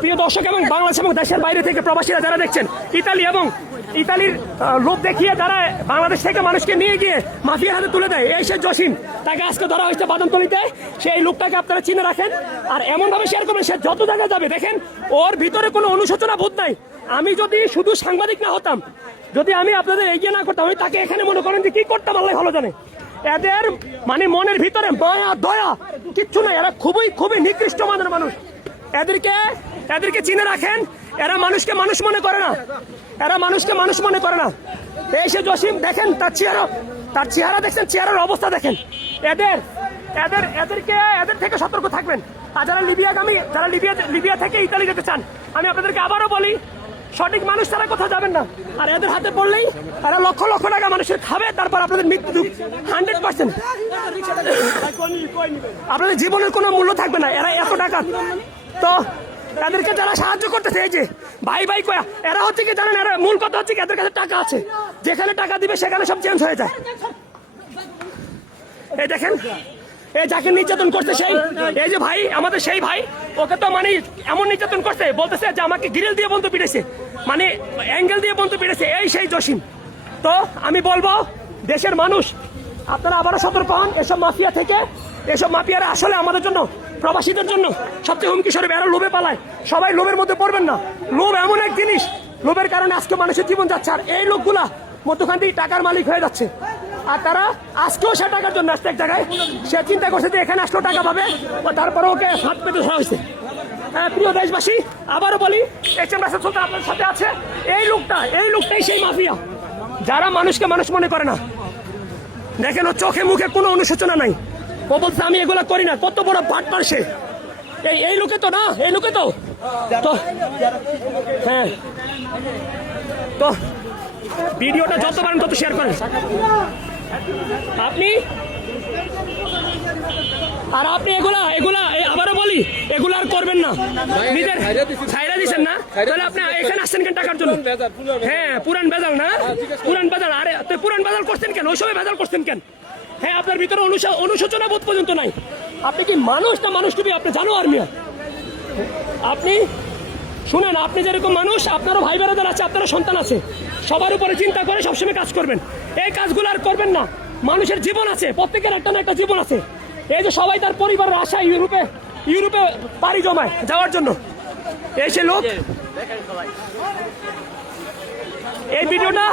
প্রিয় দর্শক এবং বাংলাদেশ এবং দেশের বাইরে থেকে প্রবাসীরা যারা দেখছেন, ইতালির লোভ দেখিয়ে তারা বাংলাদেশ থেকে মানুষকে নিয়ে গিয়ে মাফিয়ার হাতে তুলে দেয়, এই সে জসিম, তাকে আজকে ধরা হয়েছে বাদামতলীতে। সেই লোকটাকে আপনারা চিনে রাখেন আর এমনভাবে শেয়ার করবেন, সে যত জায়গায় যাবে দেখেন ওর ভিতরে কোনো অনুশোচনা বোধ নাই। আমি যদি শুধু সাংবাদিক না হতাম, যদি আমি আপনাদের এগিয়ে না করতাম, আমি তাকে এখানে মনে করেন যে কি করতাম আল্লাহ ভালো জানে। এদের মানে মনের ভিতরে মায়া দয়া কিচ্ছু নাই, এরা খুবই খুবই নিকৃষ্ট মানের মানুষ। এদেরকে চিনে রাখেন, এরা মানুষকে মানুষ মনে করে না, এরা মানুষকে মানুষ মনে করে না। এই সে জসিম দেখেন, তার চেহারা দেখছেন, চেহারার অবস্থা দেখেন। এদের থেকে সতর্ক থাকবেন। আর যারা লিবিয়াগামী, যারা লিবিয়া থেকে ইতালি যেতে চান, আমি আপনাদেরকে আবারও বলি, সঠিক মানুষ তারা কোথাও যাবেন না। আর এদের হাতে পড়লেই এরা লক্ষ লক্ষ টাকা মানুষের খাবে, তারপর আপনাদের মৃত্যু 100%। আপনাদের জীবনের কোনো মূল্য থাকবে না, এরা এত টাকা। তো এদেরকে যারা সাহায্য করতেছে, এই যে ভাই ভাই কয়া, এরা হচ্ছে কি জানেন, এরা মূল কথা হচ্ছে কি এদের কাছে টাকা আছে, যেখানে টাকা দিবে সেখানে সব চেঞ্জ হয়ে যায়। এই দেখেন, এই যাকে নির্যাতন করছে সেই, এই যে ভাই আমাদের সেই ভাই, ওকে তো মানে এমন নির্যাতন করছে, বলতেছে যে আমাকে গ্রিল দিয়ে বন্ধু পিটেছে, মানে অ্যাঙ্গেল দিয়ে বন্ধু পিটেছে, এই সেই জসিম। তো আমি বলবো দেশের মানুষ, আপনারা আবারও সতর্ক হন এসব মাফিয়া থেকে। এসব মাফিয়ারা আসলে আমাদের জন্য, প্রবাসীদের জন্য সবচেয়ে হুমকি স্বরূপ। এরা লোভে পালায়, সবাই লোভের মধ্যে পড়বেন না। লোভ এমন এক জিনিস, লোভের কারণে আজকে মানুষের জীবন যাচ্ছে। আর এই লোকগুলা মধ্যখান দিয়ে টাকার মালিক হয়ে যাচ্ছে। আর তারা আজকেও সে টাকার জন্য আসছে এক জায়গায়, সে চিন্তা করছে যে এখানে আসলেও টাকা পাবে, তারপরে ওকে হাত পেতে ধরা হয়েছে। প্রিয় দেশবাসী, আবারও বলি, HM রাসেল সুলতান আপনার সাথে আছে। এই লোকটাই সেই মাফিয়া, যারা মানুষকে মানুষ মনে করে না। দেখেন, ও চোখে মুখে কোনো অনুশোচনা নাই, ও বলছে আমি এগুলা করি না। কত বড় বাটপার সে! এই লোকে তো না, এই লোকে তো হ্যাঁ। তো ভিডিওটা যত পারেন তত শেয়ার করেন আপনি। আর আপনি এগুলা আবারও বলি, এগুলা আর করবেন না। নিজের ছাইরা দিচ্ছেন না, তাহলে আপনি এখানে আসছেন কেন টাকার জন্য? হ্যাঁ, পুরান ভেজাল না, পুরান ভেজাল। আরে পুরান ভেজাল করছেন কেন? ওই সময় ভেজাল করছেন কেন? হ্যাঁ, আপনার ভিতরে অনুশোচনা বোধ পর্যন্ত নাই। আপনি কি মানুষ না মানুষ টুপি আপনি জানো আর মিয়া? আপনি শুনেন, আপনি যেরকম মানুষ, আপনারও ভাই বোনেদের আছে, আপনারও সন্তান আছে, সবার উপরে চিন্তা করে সবসময় কাজ করবেন। এই কাজগুলো আর করবেন না। মানুষের জীবন আছে, প্রত্যেকের একটা না একটা জীবন আছে। এই যে সবাই তার পরিবারের আশায় ইউরোপে পাড়ি জমায় যাওয়ার জন্য, এই সে লোক। এই ভিডিওটা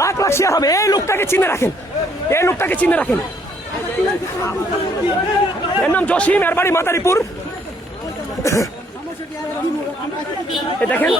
লাখ লাখ শেয়ার হবে। এই লোকটাকে চিনে রাখেন, এই লোকটাকে চিনে রাখেন। এর নাম জসিম, এর বাড়ি মাদারীপুর। দেখেন